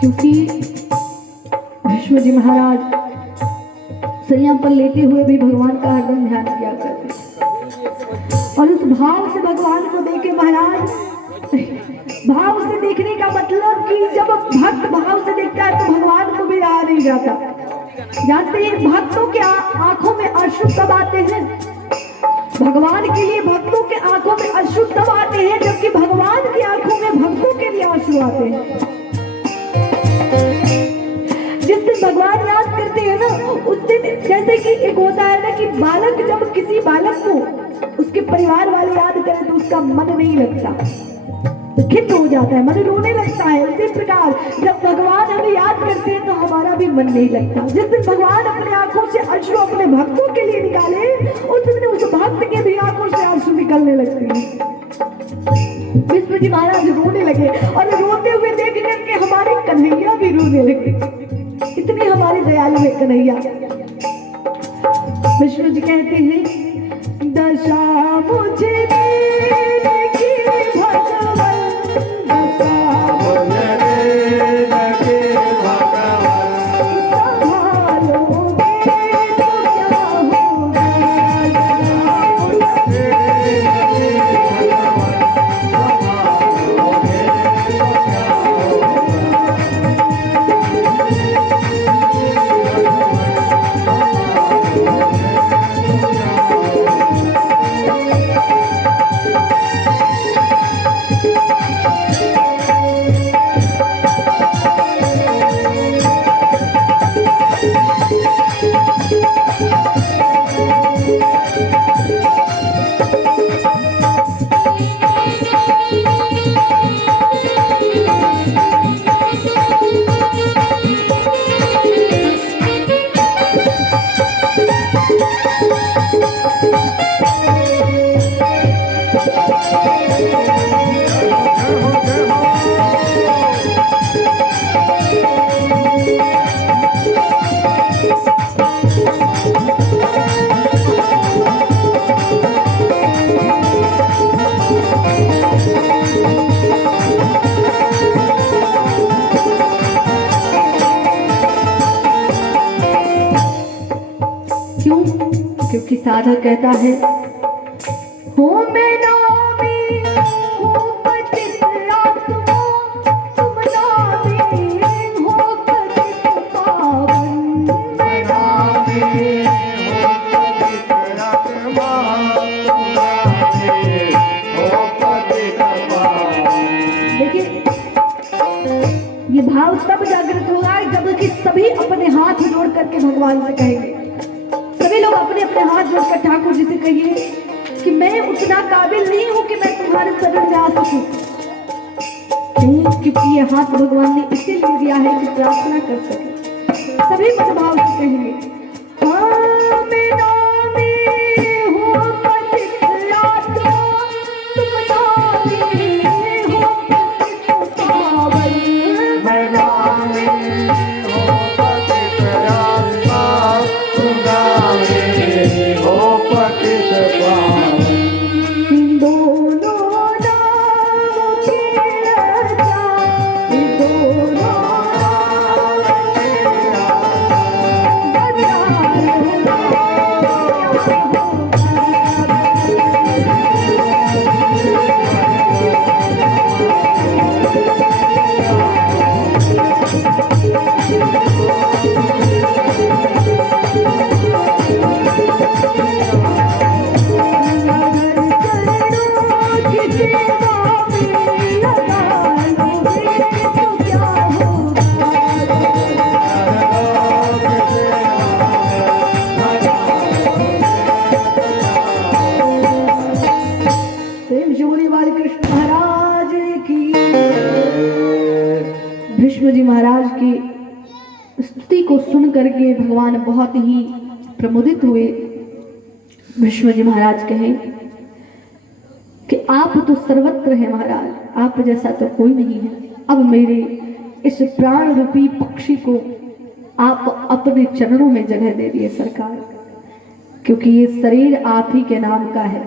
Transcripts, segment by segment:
क्योंकि भीष्म जी महाराज सैया पर लेटे हुए भी भगवान का हरदम ध्यान किया करते और उस भाव से भगवान को देखे महाराज। भाव से देखने का मतलब कि जब भक्त भाव से देखता है तो भगवान को भी रहा नहीं जाता। जानते हैं भक्तों के आंखों में अश्रु तब आते हैं, भगवान के लिए भक्तों के आंखों में अश्रु तब आते हैं जबकि भगवान की आंखों में भक्तों के लिए आंसू आते हैं। जिस दिन भगवान याद करते हैं ना उस दिन जैसे कि एक होता है ना कि बालक जब किसी बालक को उसके परिवार वाले याद करें तो उसका मन नहीं लगता, खिन्न हो जाता है, मन रोने लगता है। इसी प्रकार जब भगवान हमें याद करते हैं तो हमारा भी मन नहीं लगता। जिस दिन भगवान अपने आंखों से अश्रु अपने भक्तों के लिए निकाले उस दिन उस भक्त के भी आंखों से आंसू निकलने लगते हैं। भीष्म जी महाराज रोने लगे और रोते हुए देख करके हमारे कन्हैया भी रोने लगे। इतनी हमारी दयालु है कन्हैया। भीष्म जी कहते हैं दशा मुझे देने की भगवान, क्योंकि साधक कहता है हो मैं नामी हो पतित आत्मा तुम नामी हो पतित पावन, मैं नामी हो पतित आत्मा तुम नामी हो पतित पावन। देखिए ये भाव तब जागृत होगा जब कि सभी अपने हाथ जोड़ करके भगवान से कहेंगे। सभी लोग अपने अपने हाथ जोड़कर ठाकुर जी से कहिए कि मैं उतना काबिल नहीं हूं कि मैं तुम्हारे शरण में आ सकूं। क्योंकि ये हाथ भगवान ने इसीलिए दिया है कि प्रार्थना कर सके। सभी मनभाव से कहेंगे हाँ मैं नामी हूं पतित आत्मा तुम नामी हो पतित पावन, मैं नामी हो पतित आत्मा तुम नामी हो पतित पावन। दोनों नाम की रचा, दोनों नाम की भीष्म जी महाराज की स्तुति को सुन करके भगवान बहुत ही प्रमुदित हुए। भीष्म जी महाराज कहे कि आप तो सर्वत्र है महाराज, आप जैसा तो कोई नहीं है। अब मेरे इस प्राण रूपी पक्षी को आप अपने चरणों में जगह दे दिए सरकार, क्योंकि ये शरीर आप ही के नाम का है।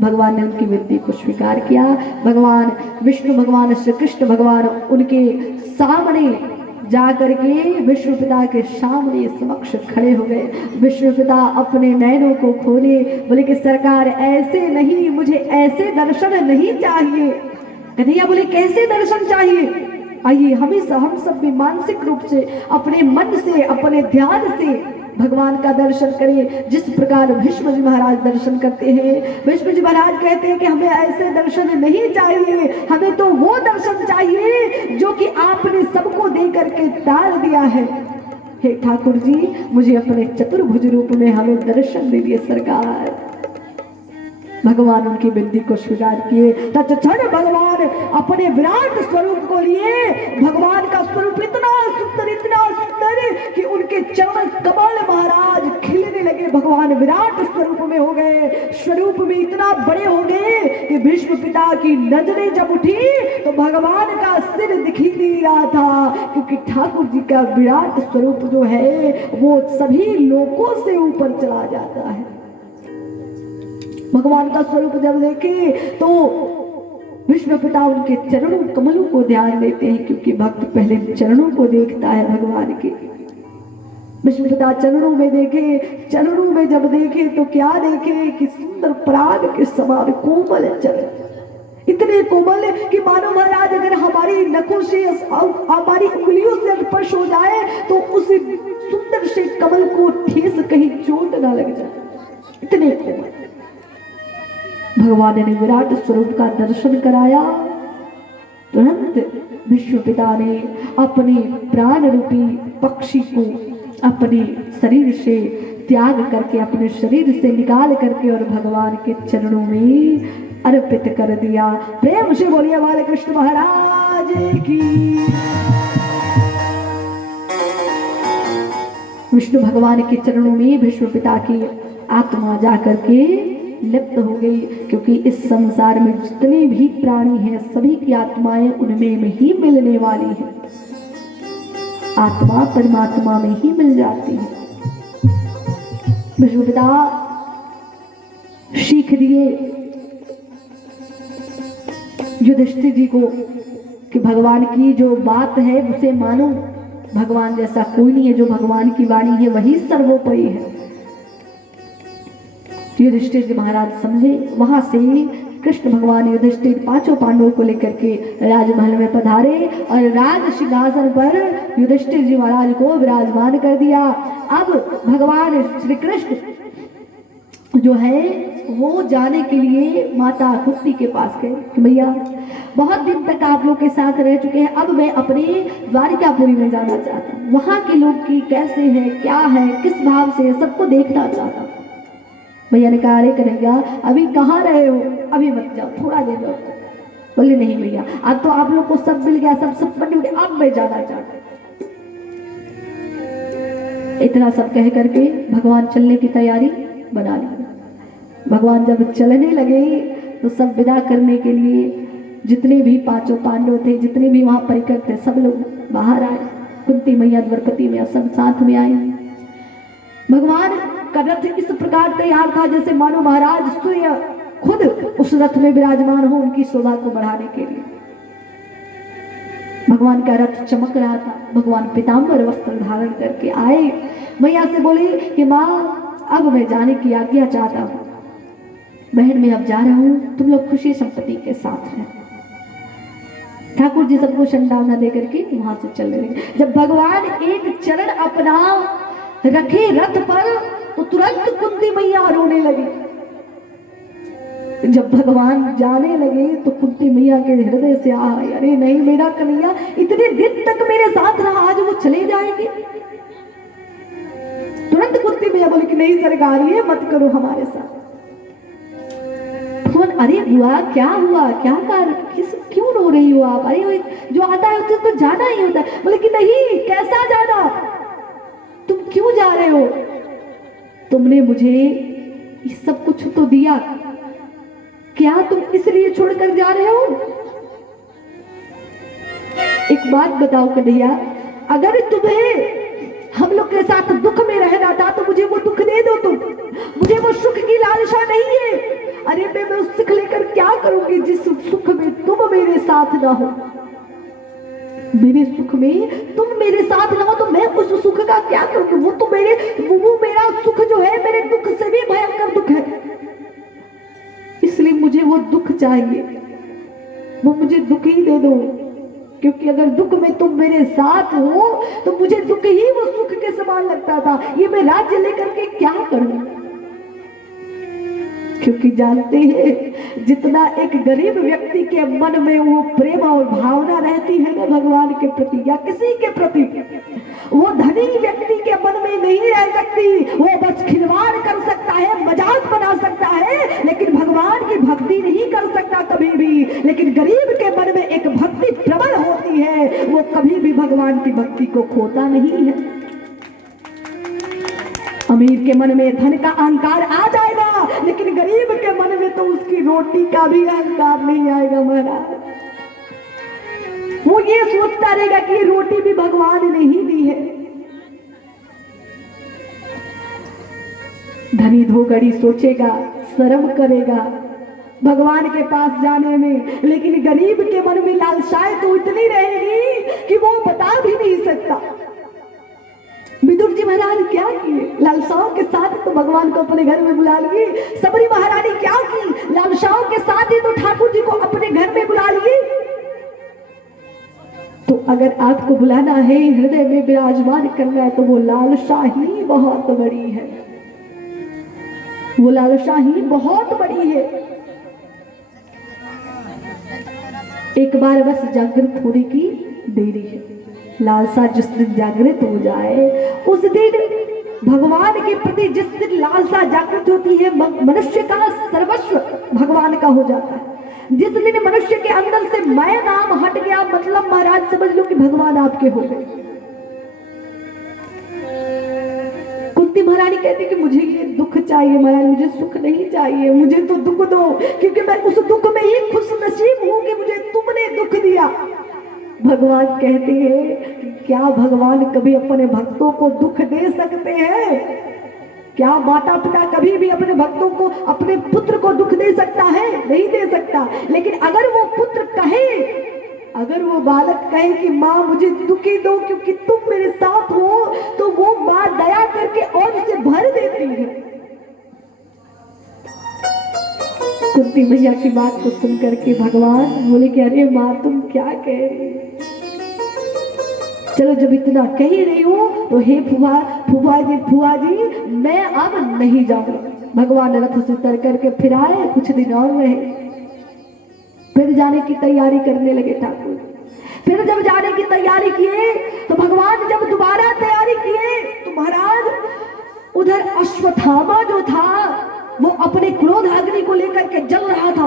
भगवान ने उनकी विनती को स्वीकार किया। भगवान विष्णु, भगवान श्री कृष्ण भगवान उनके सामने जा करके विष्णु पिता के सामने समक्ष खड़े हो गए। विष्णु पिता अपने नैनों को खोले, बोले कि सरकार ऐसे नहीं, मुझे ऐसे दर्शन नहीं चाहिए। कन्हैया बोले कैसे दर्शन चाहिए? आइए हम सब भी मानसिक रूप से, अपने मन से, अपने ध्यान से भगवान का दर्शन करें, जिस प्रकार भीष्म जी महाराज दर्शन करते हैं। भीष्म जी महाराज कहते हैं कि हमें ऐसे दर्शन नहीं चाहिए, हमें तो वो दर्शन चाहिए जो कि आपने सबको दे करके टाल दिया है। हे ठाकुर जी, मुझे अपने चतुर्भुज रूप में हमें दर्शन दे दिए सरकार। भगवान उनकी विनती को स्वीकार किए। तत्क्षण भगवान अपने विराट स्वरूप को लिए। भगवान का स्वरूप इतना सुंदर कि उनके चरण कमल महाराज खिलने लगे। भगवान विराट स्वरूप में हो गए, स्वरूप में इतना बड़े हो गए कि भीष्म पिता की नजरें जब उठी तो भगवान का सिर दिख ही नहीं रहा था, क्योंकि ठाकुर जी का विराट स्वरूप जो है वो सभी लोकों से ऊपर चला जाता है। भगवान का स्वरूप जब देखे तो विष्णु पिता उनके चरणों कमलों को ध्यान देते हैं, क्योंकि भक्त पहले चरणों को देखता है भगवान के। विष्णु पिता चरणों में देखे, चरणों में जब देखे तो क्या देखे कि सुंदर पराग के समान कोमल चरण, इतने कोमल कि मानो महाराज अगर हमारी नखों से, हमारी उंगलियों से स्पर्श हो जाए तो उस सुंदर से कमल को ठेस कहीं चोट ना लग जाए, इतने कोमल। भगवान ने विराट स्वरूप का दर्शन कराया। तुरंत विष्णु पिता ने अपने प्राण रूपी पक्षी को अपने शरीर से त्याग करके, अपने शरीर से निकाल करके और भगवान के चरणों में अर्पित कर दिया। प्रेम से बोलिए बाल कृष्ण महाराज की। विष्णु भगवान के चरणों में भीष्म पिता की आत्मा जाकर के लिप्त हो गई, क्योंकि इस संसार में जितने भी प्राणी हैं सभी की आत्माएं उनमें में ही मिलने वाली है। आत्मा परमात्मा में ही मिल जाती है। विष्णु पिता सीख दिए युधिष्ठिर जी को कि भगवान की जो बात है उसे मानो, भगवान जैसा कोई नहीं है, जो भगवान की वाणी है वही सर्वोपरि है। युधिष्ठिर जी महाराज समझे। वहां से कृष्ण भगवान युधिष्ठिर पांचों पांडवों को लेकर के राजमहल में पधारे और राज सिंहासन पर युधिष्ठिर जी महाराज को विराजमान कर दिया। अब भगवान श्री कृष्ण जो है वो जाने के लिए माता कुंती के पास गए कि भैया बहुत दिन तक आप लोग के साथ रह चुके हैं, अब मैं अपने द्वारिकापुरी में जाना चाहता हूँ, वहां के लोग की कैसे है, क्या है, किस भाव से है, सबको देखना चाहता हूँ। भैया ने कहा अरे कन्हैया अभी कहाँ रहे हो, अभी मत जाओ, थोड़ा देर रहो। बोले नहीं भैया अब तो आप लोग को सब मिल गया, सब बंद, अब मैं जाना चाहता हूँ। इतना सब कह करके भगवान चलने की तैयारी बना ली। भगवान जब चलने लगे तो सब विदा करने के लिए जितने भी पांचों पांडव थे, जितने भी वहां परिकर थे, सब लोग बाहर आए। कुंती मैया, द्रौपदी मैया सब साथ में आए। भगवान का रथ इस प्रकार तैयार था जैसे मानो महाराज सूर्य खुद उस रथ में विराजमान हो, उनकी शोभा को बढ़ाने के लिए। भगवान का रथ चमक रहा था। भगवान पीतांबर वस्त्र धारण करके आए। मैया से बोले कि माँ अब मैं जाने की आज्ञा चाहता हूँ, बहन मैं अब जा रहा हूँ, तुम लोग खुशी संपत्ति के साथ हैं। ठाकुर जी सबको संडावना दे करके वहां से चल रहे। जब भगवान एक चरण अपना रखे रथ पर तो तुरंत कुंती मैया रोने लगी। जब भगवान जाने लगे तो कुंती मैया के हृदय से आए, अरे नहीं मेरा कन्हैया इतने दिन तक मेरे साथ रहा, आज वो चले जाएंगे। तुरंत कुंती मैया बोले कि नहीं सरकार ये मत करो हमारे साथ। कौन? अरे बुआ क्या हुआ, क्या कर, क्यों रो रही हो आप? अरे जो आता है उसे तो जाना ही होता है। बोले कि नहीं कैसा जाना, तुम क्यों जा रहे हो? तुमने मुझे ये सब कुछ तो दिया, क्या तुम इसलिए छोड़कर जा रहे हो? एक बात बताओ कन्हैया, अगर तुम्हें हम लोग के साथ दुख में रहना था तो मुझे वो दुख दे दो, तुम मुझे वो सुख की लालसा नहीं है। अरे मैं उस सुख लेकर क्या करूंगी जिस सुख में तुम मेरे साथ ना हो। मेरे सुख में तुम मेरे साथ ना हो तो मैं उस सुख का क्या करूंगी? वो तो वो मेरा सुख जो है मेरे दुख से भी भयंकर दुख है, इसलिए मुझे वो दुख चाहिए, वो मुझे दुख ही दे दो, क्योंकि अगर दुख में तुम मेरे साथ हो तो मुझे दुख ही वो सुख के समान लगता था। ये मैं राज्य लेकर के क्या करूं? क्योंकि जानते हैं जितना एक गरीब व्यक्ति के मन में वो प्रेम और भावना रहती है ना भगवान के प्रति या किसी के प्रति, वो धनी व्यक्ति के मन में नहीं रह सकती। वो बस खिलवाड़ कर सकता है, मजाक बना सकता है, लेकिन भगवान की भक्ति नहीं कर सकता कभी भी। लेकिन गरीब के मन में एक भक्ति प्रबल होती है, वो कभी भी भगवान की भक्ति को खोता नहीं है। अमीर के मन में धन का अहंकार आ जाएगा, लेकिन गरीब के मन में तो उसकी रोटी का भी अहंकार नहीं आएगा महाराज। वो ये सोचता रहेगा कि ये रोटी भी भगवान ने ही दी है। धनी दो घड़ी सोचेगा, शर्म करेगा भगवान के पास जाने में, लेकिन गरीब के मन में लालसाएं तो इतनी रहेगी कि वो बता भी नहीं सकता। विदुर जी महाराज क्या किए? लालसाओं के साथ तो भगवान को अपने घर में बुला लिए। सबरी महारानी क्या की? लालसाओं के साथ ही तो ठाकुर जी को अपने घर में बुला लिए। तो अगर आपको बुलाना है, हृदय में विराजमान करना है, तो वो लालसा ही बहुत बड़ी है, वो लालसा ही बहुत बड़ी है। एक बार बस जागृत होने की देरी है। लालसा जिस दिन जागृत हो जाए, उस दिन भगवान के प्रति जिस दिन लालसा जागृत होती है, मनुष्य का सर्वस्व भगवान का हो जाता है। जिस दिन मनुष्य के अंदर से मैं नाम हट गया, मतलब महाराज समझ लो कि भगवान आपके हो गए। कुंती महारानी कहती कि मुझे ये दुख चाहिए महाराज, मुझे सुख नहीं चाहिए, मुझे तो दुख दो, क्योंकि मैं उस दुख में ही खुश नसीब हूं कि मुझे तुमने दुख दिया। भगवान कहते हैं, क्या भगवान कभी अपने भक्तों को दुख दे सकते हैं? क्या माता पिता कभी भी अपने भक्तों को, अपने पुत्र को दुख दे सकता है? नहीं दे सकता। लेकिन अगर वो पुत्र कहे, अगर वो बालक कहे कि माँ मुझे दुखी दो क्योंकि तुम मेरे साथ हो, तो वो माँ दया करके और उसे भर देती है। कुंती मैया की बात को सुन करके भगवान बोले कि अरे माँ तुम क्या कह रही हो? चलो जब इतना कह ही रही हो तो हे फुआ जी मैं अब नहीं जाऊंगा। भगवान रथ से उतर करके फिर आए, कुछ दिन और रहे, फिर जाने की तैयारी करने लगे ठाकुर। फिर जब जाने की तैयारी किए तो भगवान जब दोबारा तैयारी किए तो महाराज उधर अश्वत्थामा जो था वो अपने क्रोधाग्नि को लेकर के जल रहा था,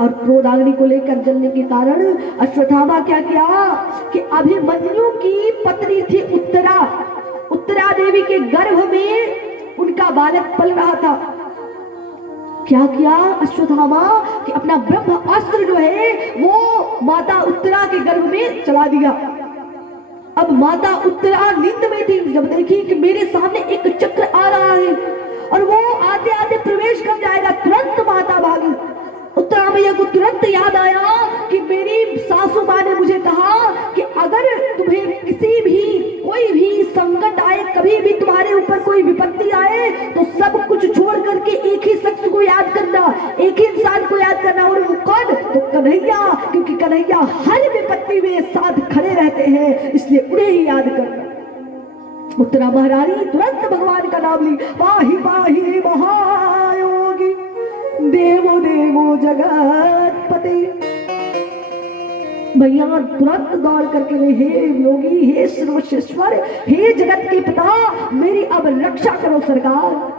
और क्रोधाग्नि को लेकर जलने के कारण अश्वत्थामा क्या किया कि अभिमन्यु की पत्नी थी उत्तरा देवी के गर्भ में उनका बालक पल रहा था। क्या किया अश्वत्थामा कि अपना ब्रह्म अस्त्र जो है वो माता उत्तरा के गर्भ में चला दिया। अब माता उत्तरा नींद में थी, जब देखी कि मेरे सामने एक चक्र आ रहा है और वो आते आते प्रवेश कर जाएगा, तुरंत माता भागी। उत्तरा मैया को तुरंत याद आया कि मेरी सासू माँ ने मुझे कहा कि अगर तुम्हें किसी भी कोई भी संकट आए, कभी भी तुम्हारे ऊपर कोई विपत्ति आए, तो सब कुछ छोड़ करके एक ही शख्स को याद करना, एक ही इंसान को याद करना, और वो कौन? तो कन्हैया, क्योंकि कन्हैया हर विपत्ति में साथ खड़े रहते हैं, इसलिए उन्हें ही याद करना। उत्तरा महारानी तुरंत भगवान का नाम ली, पाहि पाहि महायोगी देवो देवो जगतपते। भैया तुरंत दौड़ करके हे योगी, हे सर्वश्रेष्ठवर, हे जगत के पिता, मेरी अब रक्षा करो सरकार।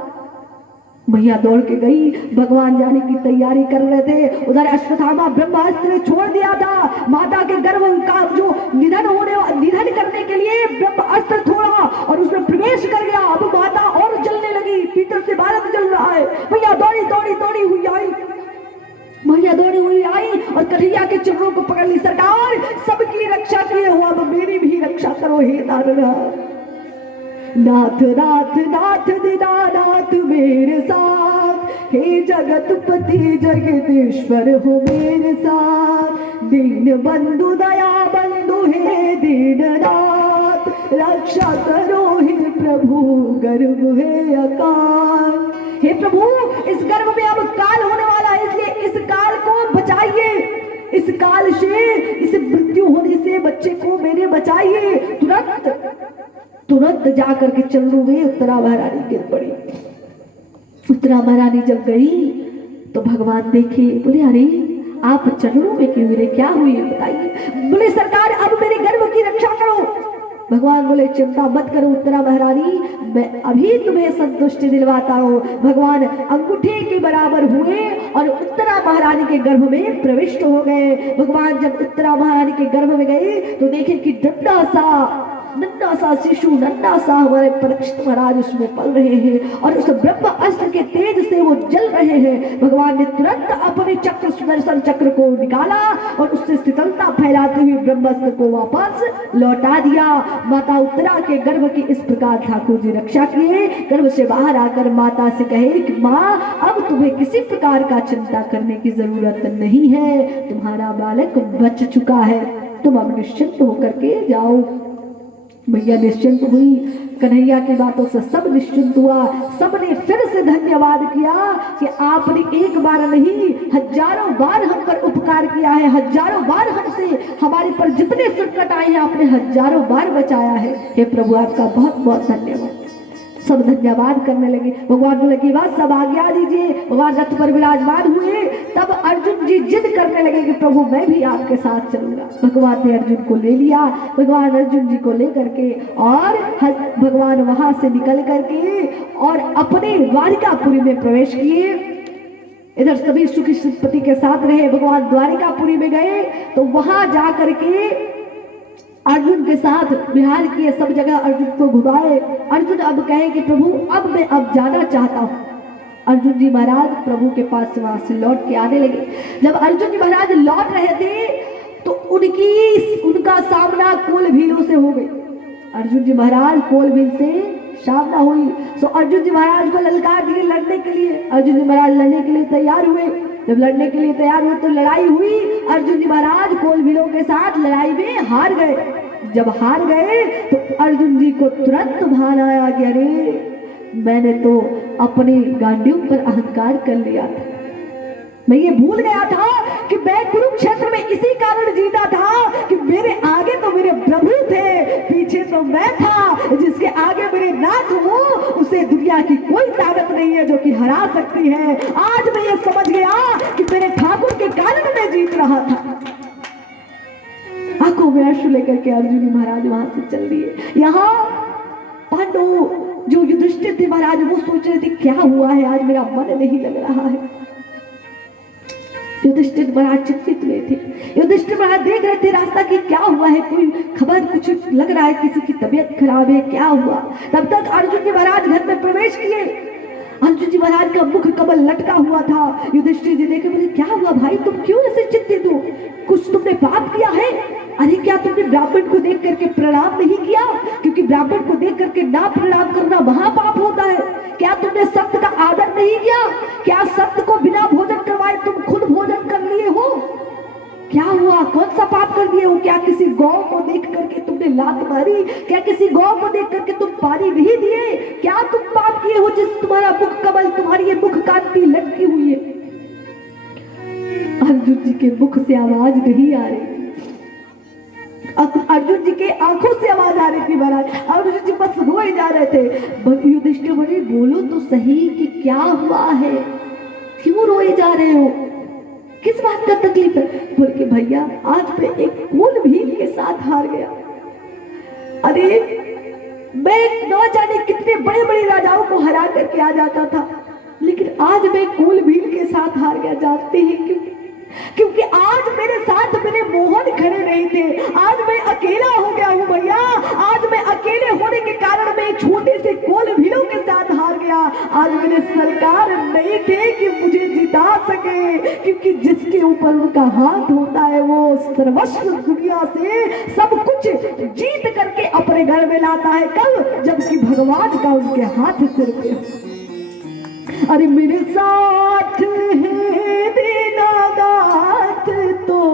भैया दौड़ के गई, भगवान जाने की तैयारी कर रहे थे। उधर अश्वत्थामा ब्रह्मास्त्र छोड़ दिया था, माता के गर्भ का जो निधन करने के लिए ब्रह्मास्त्र छोड़ा और उसमें प्रवेश कर गया। अब माता और जलने लगी, भीतर से भारत जल रहा है। भैया दौड़ी दौड़ी दौड़ी हुई आई, भैया दौड़ी हुई आई और कन्हैया के चरणों को पकड़ ली, सरकार सबकी रक्षा किए हो, अब मेरी भी रक्षा करो हे नाथ नाथ नाथ नाथ दीनानाथ मेरे साथ, हे जगतपति जगदीश्वर हो मेरे साथ, दीन बंधु दया बंधु हे दीननाथ। आप रक्षा करो हे प्रभु, गर्भ है अकाल। हे प्रभु, इस गर्भ में अब काल होने वाला है, इसलिए इस काल को बचाइए, इस काल से, इस मृत्यु होने से बच्चे को मेरे बचाइए। तुरंत जाकर के चरणों में उत्तरा महारानी गिर पड़ी। उत्तरा महारानी जब गई तो भगवान देखे, बोले अरे आप चरणों में क्यों गिरे, क्या हुई बताइए। बोले सरकार अब मेरे गर्भ की रक्षा करो। भगवान बोले चिंता मत करो उत्तरा महारानी, मैं अभी तुम्हें संतुष्टि दिलवाता हूँ। भगवान अंगूठे के बराबर हुए और उत्तरा महारानी के गर्भ में प्रविष्ट हो गए। भगवान जब उत्तरा महारानी के गर्भ में गए तो देखे कि नन्ना सा शिशु, नन्ना सा हमारे परीक्षित महाराज उसमें पल रहे हैं और उस ब्रह्म अस्त्र के तेज से वो जल रहे हैं। भगवान ने तुरंत अपने चक्र, सुदर्शन चक्र को निकाला और उससे शीतलता फैलाते हुए ब्रह्मास्त्र को वापस लौटा दिया। माता उत्तरा के गर्भ की इस प्रकार ठाकुर जी रक्षा किए। गर्भ से बाहर आकर माता से कहे कि माँ अब तुम्हें किसी प्रकार का चिंता करने की जरूरत नहीं है, तुम्हारा बालक बच चुका है, तुम अब निश्चिंत होकर के जाओ। मैया निश्चिंत हुई, कन्हैया की बातों से सब निश्चिंत हुआ। सबने फिर से धन्यवाद किया कि आपने एक बार नहीं हजारों बार हम पर उपकार किया है, हजारों बार हमसे हमारे पर जितने संकट आए हैं आपने हजारों बार बचाया है। हे प्रभु आपका बहुत बहुत धन्यवाद। सब धन्यवाद करने लगे। भगवान बोले कि बात सब आज्ञा दीजिए। भगवान रथ पर विराजमान हुए। तब अर्जुन जी जिद करने लगे कि प्रभु मैं भी आपके साथ चलूंगा। भगवान ने अर्जुन को ले लिया। भगवान अर्जुन जी को लेकर के और भगवान वहां से निकल करके और अपने द्वारिकापुरी में प्रवेश किए। इधर सभी सुखी पति के साथ रहे। भगवान द्वारिकापुरी में गए तो वहां जा करके अर्जुन के साथ विहार किए, सब जगह अर्जुन को घुमाए। अर्जुन अब कहे कि प्रभु अब मैं अब जाना चाहता हूँ। अर्जुन जी महाराज प्रभु के पास वहां से लौट के आने लगे। जब अर्जुन जी महाराज लौट रहे थे तो उनका सामना कोल भीलों से हो गई। अर्जुन जी महाराज कोल भील से सामना हुई तो अर्जुन जी महाराज को ललकार दिए लड़ने के लिए। अर्जुन जी महाराज लड़ने के लिए तैयार हुए। जब लड़ने के लिए तैयार हुए तो लड़ाई हुई। अर्जुन जी महाराज कोल भीलों के साथ लड़ाई में हार गए। जब हार गए तो अर्जुन जी को तुरंत भान आया कि अरे मैंने तो अपने गांडियों पर अहंकार कर लिया था, मैं ये भूल गया था कि मैं कुरुक्षेत्र में इसी कारण जीता था कि मेरे आगे तो मेरे प्रभु थे, पीछे तो मैं था। जिसके आगे मेरे नाथ हो उसे दुनिया की कोई ताकत नहीं है जो कि हरा सकती है। आज मैं ये समझ गया कि मेरे ठाकुर के कारण मैं जीत रहा था। आंखों में आंसू लेकर के अर्जुन जी महाराज वहां से चल दिए। यहाँ पांडव जो युधिष्ठिर थे महाराज वो सोच रहे थे क्या हुआ है, आज मेरा मन नहीं लग रहा है। युधिष्ठिर महाराज चिंतित हुए थे। युधिष्ठिर महाराज देख रहे थे रास्ता की क्या हुआ है, कोई खबर, कुछ लग रहा है किसी की तबीयत खराब है, क्या हुआ। तब तक अर्जुन जी महाराज घर में प्रवेश किए। अर्जुन जी महाराज का मुख कमल लटका हुआ था। युधिष्ठिर जी देखे, बोले क्या हुआ भाई, तुम क्यों ऐसे चिंतित हो, कुछ तुमने पाप किया है। अरे क्या तुमने ब्राह्मण को देख करके प्रणाम नहीं किया, क्योंकि ब्राह्मण को देख करके ना प्रणाम करना महापाप होता है। क्या तुमने सत्य का आदर नहीं किया, क्या सत्य को बिना भोजन करवाए तुम खुद भोजन कर लिए हो, क्या हुआ, कौन सा पाप कर दिए हो। क्या किसी गौ को देख करके तुमने लात मारी, क्या किसी गौ को देख करके तुम पानी नहीं दिए, क्या तुम पाप किए हो जिस तुम्हारा मुख कमल, तुम्हारी ये मुख कांति लटकी हुई है। अर्जुन जी के मुख से आवाज नहीं आ रही, अर्जुन जी के आंखों से आवाज आ रही थी महाराज। अर्जुन जी बस रोए जा रहे थे। युधिष्ठिर बोले बोलो तो सही कि क्या हुआ है, क्यों रोए जा रहे हो, किस बात का तकलीफ है। बोल के भैया आज मैं एक कोल भील के साथ हार गया। अरे मैं न जाने कितने बड़े बड़े राजाओं को हरा करके आ जाता था, लेकिन आज मैं कोल भील के साथ हार गया। जानते हैं क्यों? क्योंकि आज मेरे साथ मेरे मोहन खड़े नहीं थे। आज मैं अकेला हो गया हूँ भैया। आज मैं अकेले होने के कारण मैं छोटे से कोल भीलों के साथ हार गया। आज मेरे सरकार नहीं थे कि मुझे जिता सके, क्योंकि जिसके ऊपर उनका हाथ होता है वो सर्वस्व दुनिया से सब कुछ जीत करके अपने घर में लाता है। कब? जबकि भगवान का उनके हाथ सिर पे। अरे मेरे साथ है दीनानाथ तो